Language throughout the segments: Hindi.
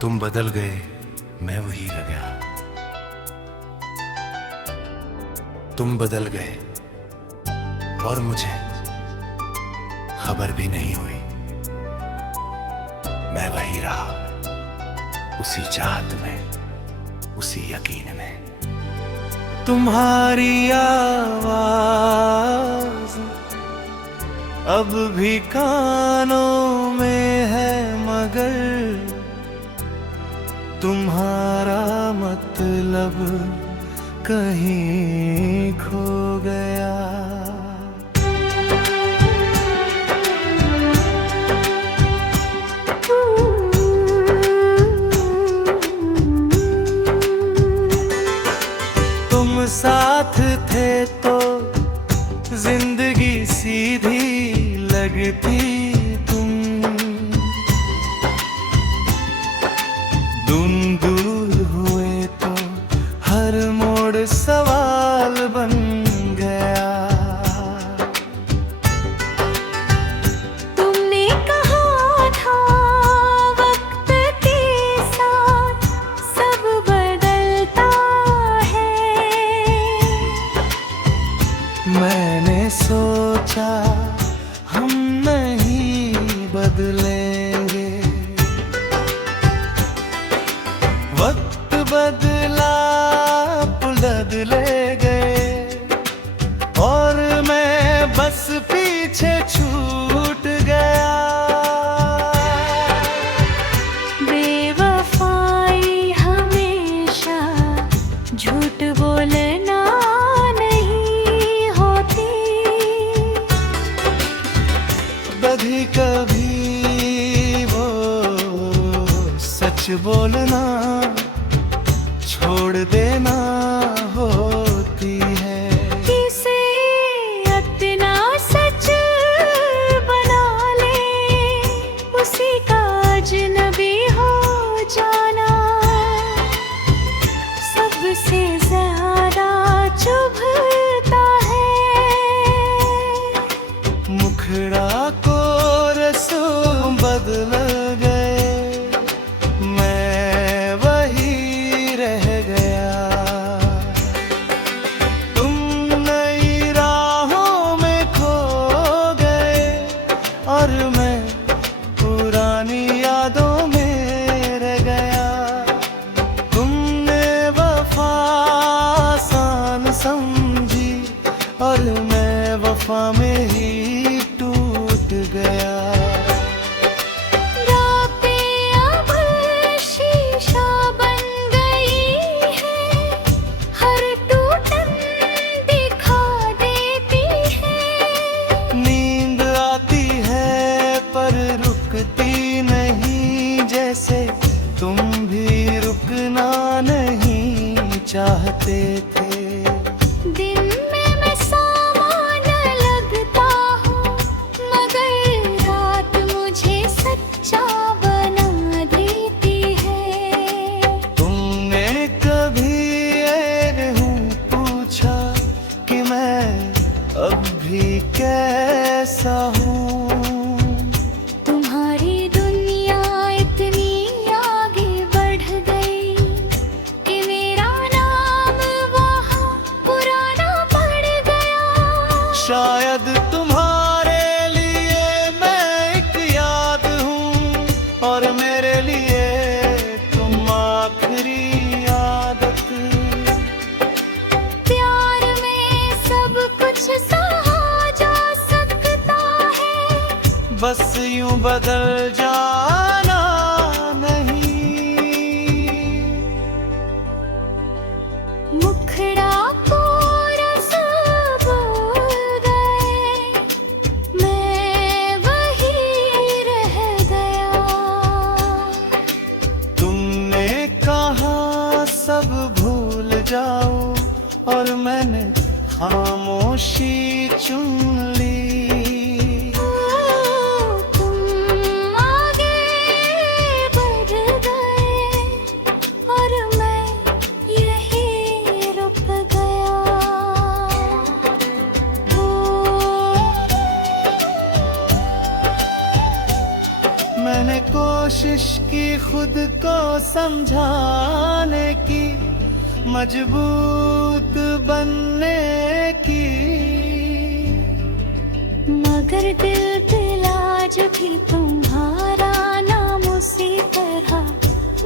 तुम बदल गए, मैं वही रह गया। तुम बदल गए और मुझे खबर भी नहीं हुई। मैं वही रहा, उसी चाहत में, उसी यकीन में। तुम्हारी आवाज अब भी कानों में है, मगर तुम्हारा मतलब कहीं खो गया। तुम साथ थे तो जिंदगी सीधी लगती, तुम दूर हुए तो हर मोड़ सवाल बन गया। तुमने कहा था वक्त के साथ सब बदलता है। मैंने सोचा हम नहीं बदलेंगे। वक्त बदला, बदले गए और मैं बस पीछे छूट गया। बेवफाई हमेशा झूठ बोलना नहीं होती। कभी कभी वो सच बोलना छोड़ देना होती है। किसे इतना सच बना ले, उसी का अजनबी हो जाना सबसे ज्यादा चुभता है। मुखड़ा को रसूम बदल गए, मैं वही रह गया। तुम नई राहों में खो गए और मैं पुरानी यादों में रह गया। तुमने वफा आसान समझी और मैं वफा में ही टूट गया। रातें अब शीशा बन गई है, हर टूटन दिखा देती है। नींद आती है पर रुकती नहीं, जैसे तुम भी रुकना नहीं चाहते थे। दिन में मैं सामान्य लगता हूँ, मगर रात मुझे सच्चा बना देती है। तुमने कभी ये हूँ पूछा कि मैं अब भी कैसा हूँ। तुम्हारी दुनिया इतनी आगे बढ़ गई कि मेरा नाम वहाँ पुराना पड़ गया। शायद तुम्हारे लिए मैं एक याद हूँ और मेरे लिए तुम आखिरी आदत। प्यार में सब कुछ सहा जा सकता है, बस यूं बदल जाना नहीं। मुखड़ा को रस बोल गए, मैं वही रह गया। तुमने कहा सब भूल जाओ और मैंने खामोशी चुन ली। तुम आगे मैंने कोशिश की खुद को समझाने की, मजबूत बनने की, मगर दिल आज भी तुम्हारा नाम उसी तरह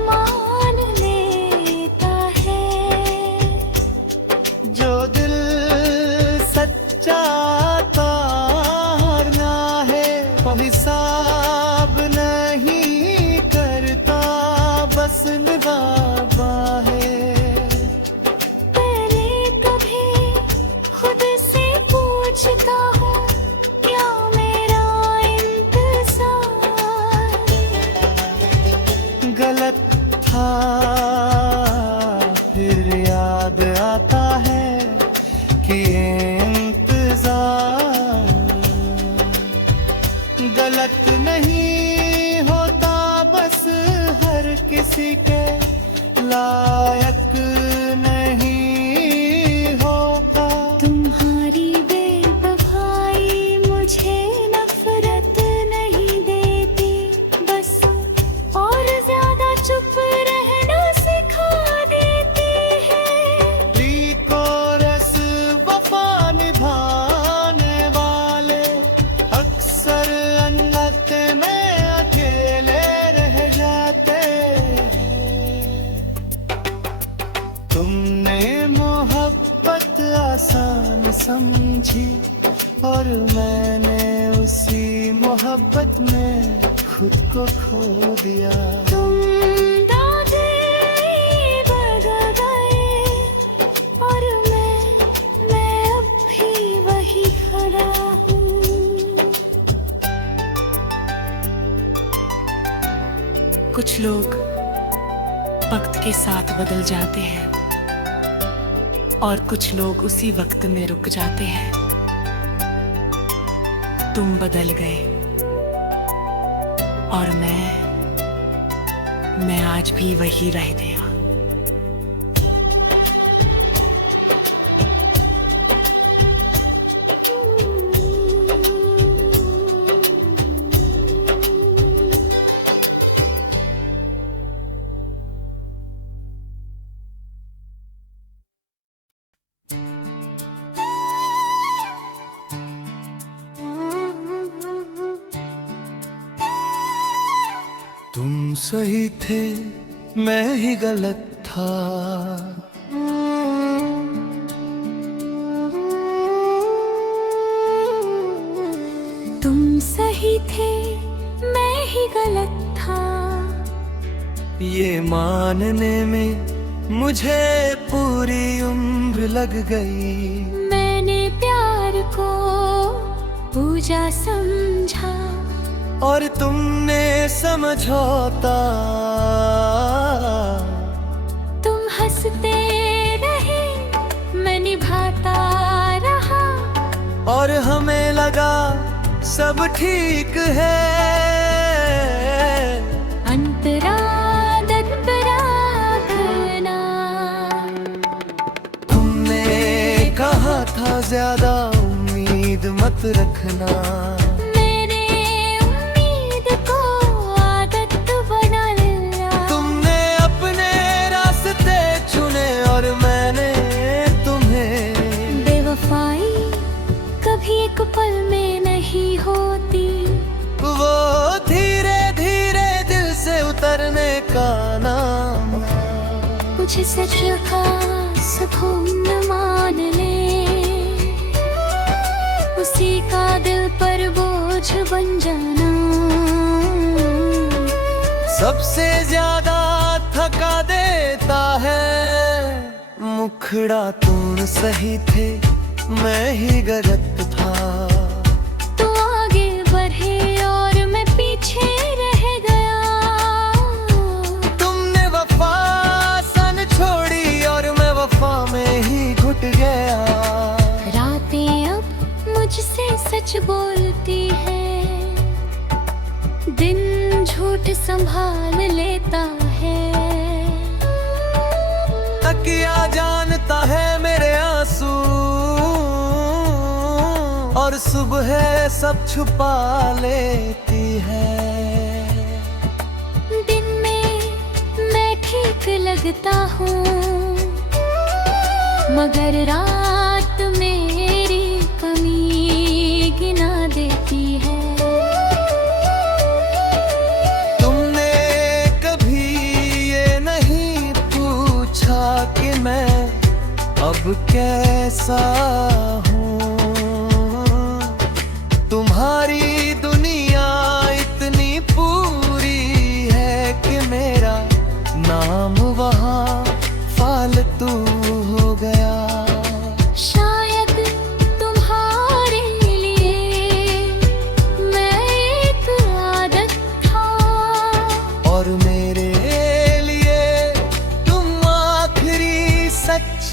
मान लेता है। जो दिल सच्चा तारना है वो हिसाब नहीं करता, बस निभाता है। पहले कभी खुद से पूछता हूँ क्या मेरा इंतजार गलत था, फिर याद आता है कि ये इंतजार गलत नहीं होता, बस हर किसी के लायक नहीं होता। तुम्हारी बेवफाई मुझे नफरत नहीं देती, बस और ज्यादा चुप रहना सिखा देती है। कोरस वफा निभाने वाले अक्सर अन्नत में अकेले रह जाते। तुमने मोहब्बत आसान समझी और मैंने उसी मोहब्बत में खुद को खो दिया। तुम दागे बदल गए और मैं अब भी वही खड़ा हूँ। कुछ लोग वक्त के साथ बदल जाते हैं और कुछ लोग उसी वक्त में रुक जाते हैं। तुम बदल गए और मैं आज भी वही रह गया। तुम सही थे मैं ही गलत था, तुम सही थे मैं ही गलत था, ये मानने में मुझे पूरी उम्र लग गई। मैंने प्यार को पूजा समझा और तुमने समझौता, तुम हंसते रहे मैं निभाता रहा, और हमें लगा सब ठीक है। अंतरा करना तुमने कहा था ज्यादा उम्मीद मत रखना, मेरे उम्मीद को आदत बना लिया। तुमने अपने रास्ते चुने और मैंने तुम्हें। बेवफाई कभी एक पल में नहीं होती, वो धीरे धीरे दिल से उतरने का नाम। कुछ सच खास खून मान ले, उसी का दिल पर बोझ बन जाना। सबसे ज्यादा थका देता है मुखड़ा, तुम सही थे मैं ही गलत था। तो आगे बढ़े और मैं पीछे रह गया, तुमने वफा सन छोड़ी और मैं वफा में ही घुट गया। रातें अब मुझसे सच बोलती है, दिन झूठ संभाल लेता है। तकिया जानता है मेरे आंसू और सुबह सब छुपा लेती है। आँख लगता हूँ, मगर रात मेरी कमी गिना देती है। तुमने कभी ये नहीं पूछा कि मैं अब कैसा हूँ। तुम्हारी दुनिया इतनी पूरी है कि मेरा नाम वहाँ फालतू हो गया। शायद तुम्हारे लिए मैं एक आदत था, और मेरे लिए तुम आखिरी सच।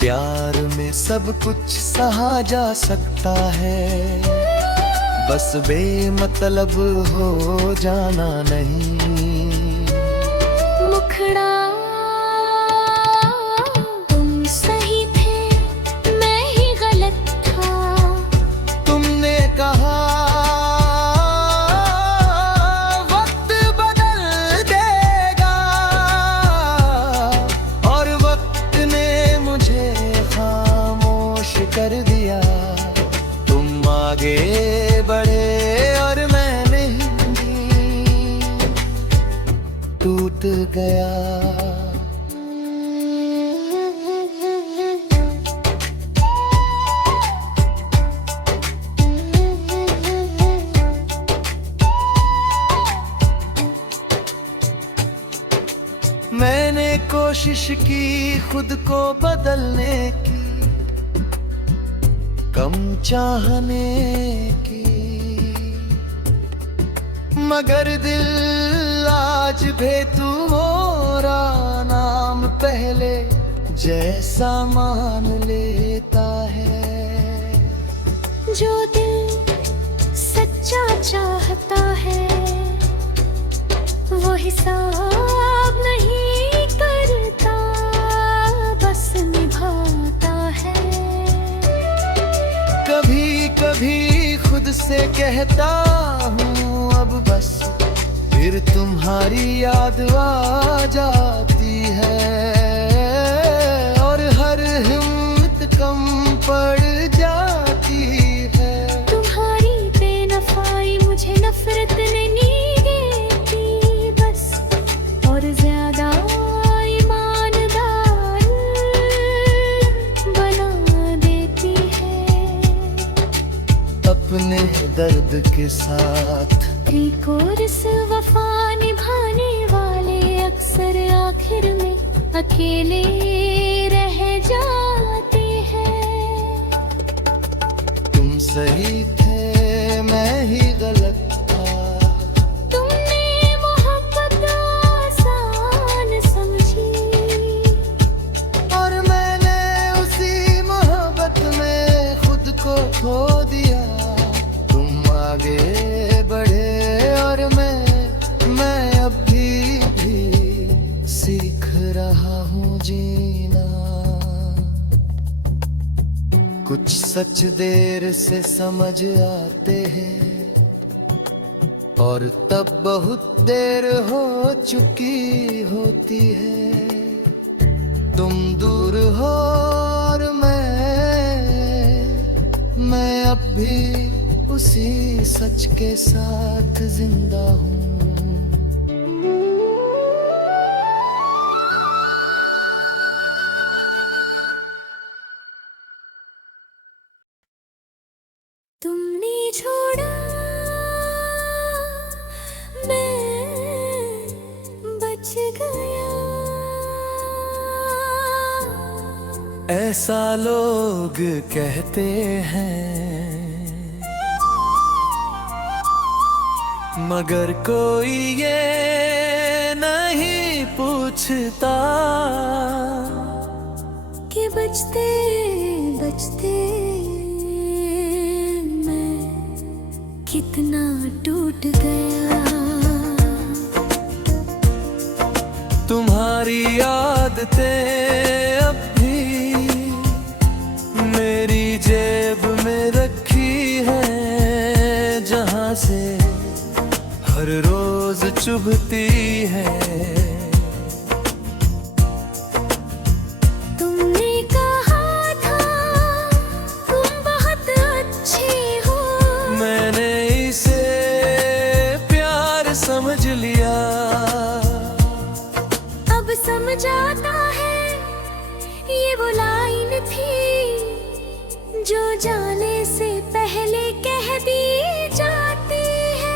प्यार में सब कुछ सहा जा सकता है, बस बेमतलब हो जाना नहीं। मुखड़ा तुम सही थे, मैं ही गलत था। तुमने कहा वक्त बदल देगा, और वक्त ने मुझे खामोश कर दिया। तुम आगे बढ़े और मैं नहीं, टूट गया। मैंने कोशिश की खुद को बदलने की, कम चाहने की, मगर दिल आज भी तुम्हारा नाम पहले जैसा मान लेता है। जो दिल सच्चा चाहता है वो हिसाब नहीं करता, बस निभाता है। कभी कभी खुद से कहता हूँ अब बस, फिर तुम्हारी याद आ जाती है, और हर हिम्मत कम पड़ जाती है। तुम्हारी बेनफाई मुझे नफरत नहीं देती बस, और ज्यादा ईमानदार बना देती है। अपने दर्द के साथ ठीक और इस वफा निभाने वाले अक्सर आखिर में अकेले रह जाते हैं। तुम सही थे, मैं ही गलत था। तुमने मोहब्बत आसान समझी, और मैंने उसी मोहब्बत में खुद को खो दिया। तुम आगे बढ़े और मैं अभी भी सीख रहा हूँ जीना। कुछ सच देर से समझ आते हैं, और तब बहुत देर हो चुकी होती है। तुम दूर हो और मैं अब भी उसी सच के साथ जिंदा हूँ। तुमने छोड़ा मैं बच गया। ऐसा लोग कहते हैं, मगर कोई ये नहीं पूछता कि बचते बचते मैं कितना टूट गया। तुम्हारी आदतें अब भी मेरी जेब में रखी है, जहां से हर रोज चुभती है। तुमने कहा था तुम बहुत अच्छी हो, मैंने इसे प्यार समझ लिया। अब समझ आता है ये वो लाइन थी जो जाने से पहले कह दी जाती है।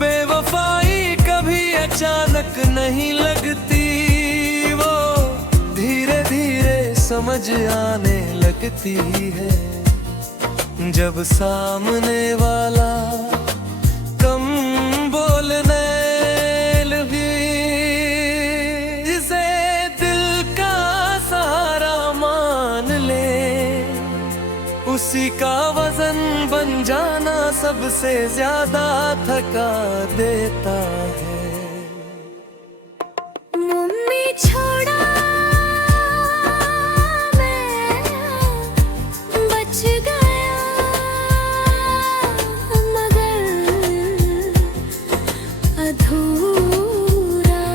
बेवफाई कभी अचानक नहीं लगती, वो धीरे धीरे समझ आने लगती है। जब सामने वाला कम बोलने लगे, जिसे दिल का सहारा मान ले, उसी का वजन बन जाना सबसे ज्यादा थका देता है। मम्मी छोड़ा मैं बच गया, मगर अधूरा।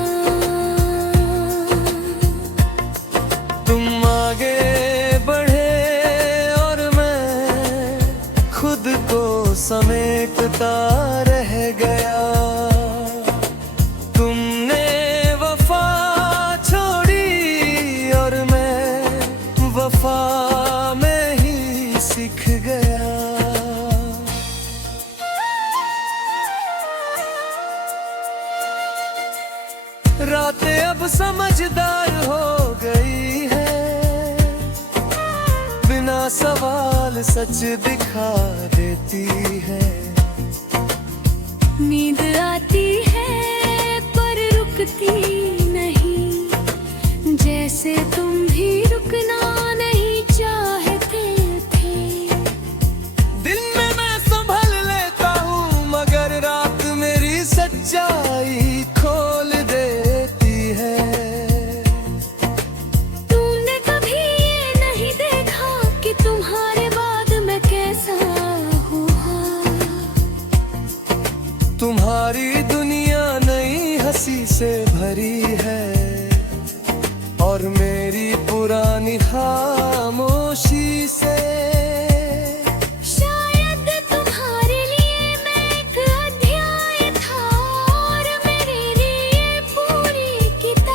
तुम आगे बढ़े और मैं खुद को समेटता रह गया। तुमने वफा छोड़ी और मैं वफा में ही सीख गया। रातें अब समझदार हो गई है, बिना सवाल सच दिखा देती है। नींद आती है पर रुकती नहीं, जैसे तुम भी रुकना नहीं चाहते थे। दिन में मैं संभल लेता हूँ, मगर रात मेरी सच्चाई खोल देती है। तुमने कभी ये नहीं देखा कि तुम्हारे बाद मैं कैसा हुआ। तुम्हारी दुनिया नई हंसी से भरी है, और मेरी पुरानी खामोशी से। शायद तुम्हारे लिए मैं एक अध्याय था और मेरे लिए पूरी किताब।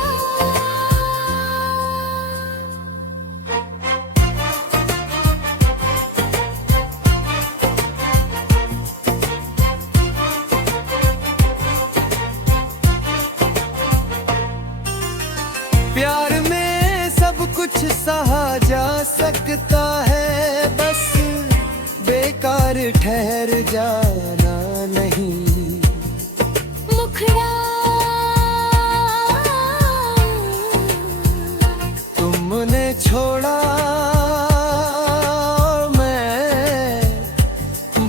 प्यार में सब कुछ सहा जा सकता है, बस बेकार ठहर जाना नहीं। मुखड़ा तुमने छोड़ा मैं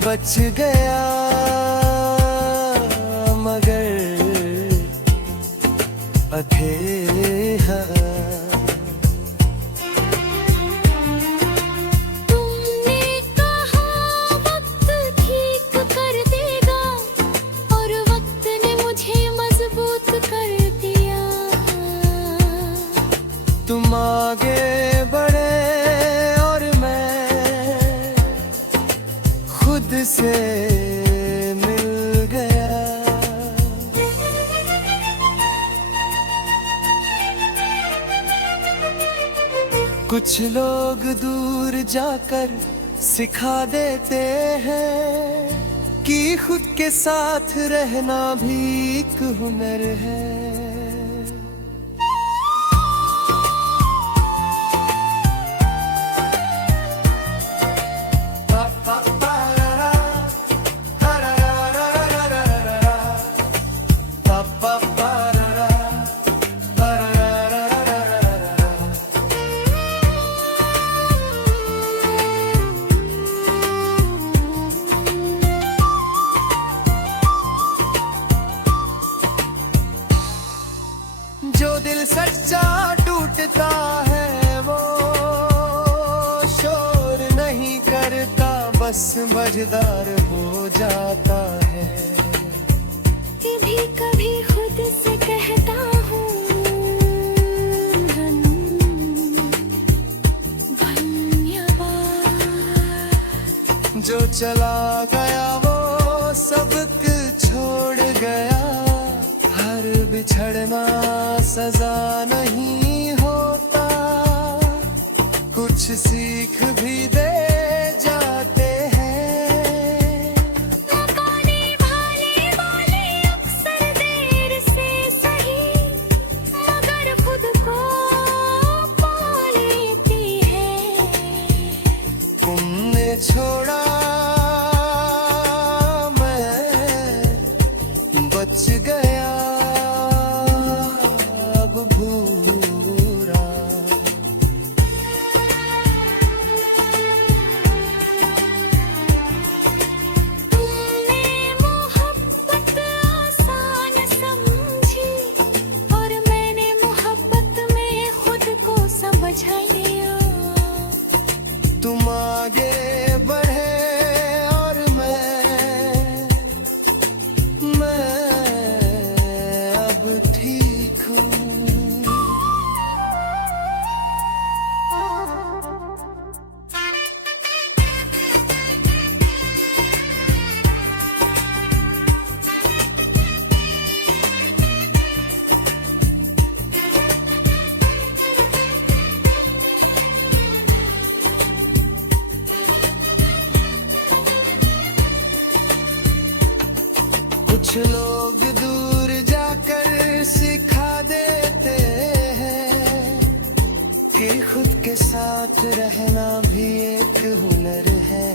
बच गया, मगर अधेहा। तुमने कहा वक्त ठीक कर देगा, और वक्त ने मुझे मजबूत कर दिया। तुम आगे बढ़े और मैं खुद से मिल गया। कुछ लोग दूर जाकर सिखा देते हैं कि खुद के साथ रहना भी एक हुनर है। जो दिल सच्चा टूटता है वो शोर नहीं करता, बस मझदार हो जाता है। कभी कभी खुद से कहता हूँ धन्यवाद। जो चला गया वो सबक छोड़ गया, हर बिछड़ना सजा नहीं होता, कुछ सीख भी दे जाते हैं। मुकाने वाले बोले अक्सर देर से सही, मगर खुद को पा लेती है। तुमने छोड़ा मैं बच गया अब भूरा। तुमने मोहब्बत आसान समझी और मैंने मोहब्बत में खुद को समझ लिया। तुम आगे बढ़े और मैं अब ठीक हूँ। कुछ लोग दूर जाकर सिखा देते हैं कि खुद के साथ रहना भी एक हुनर है।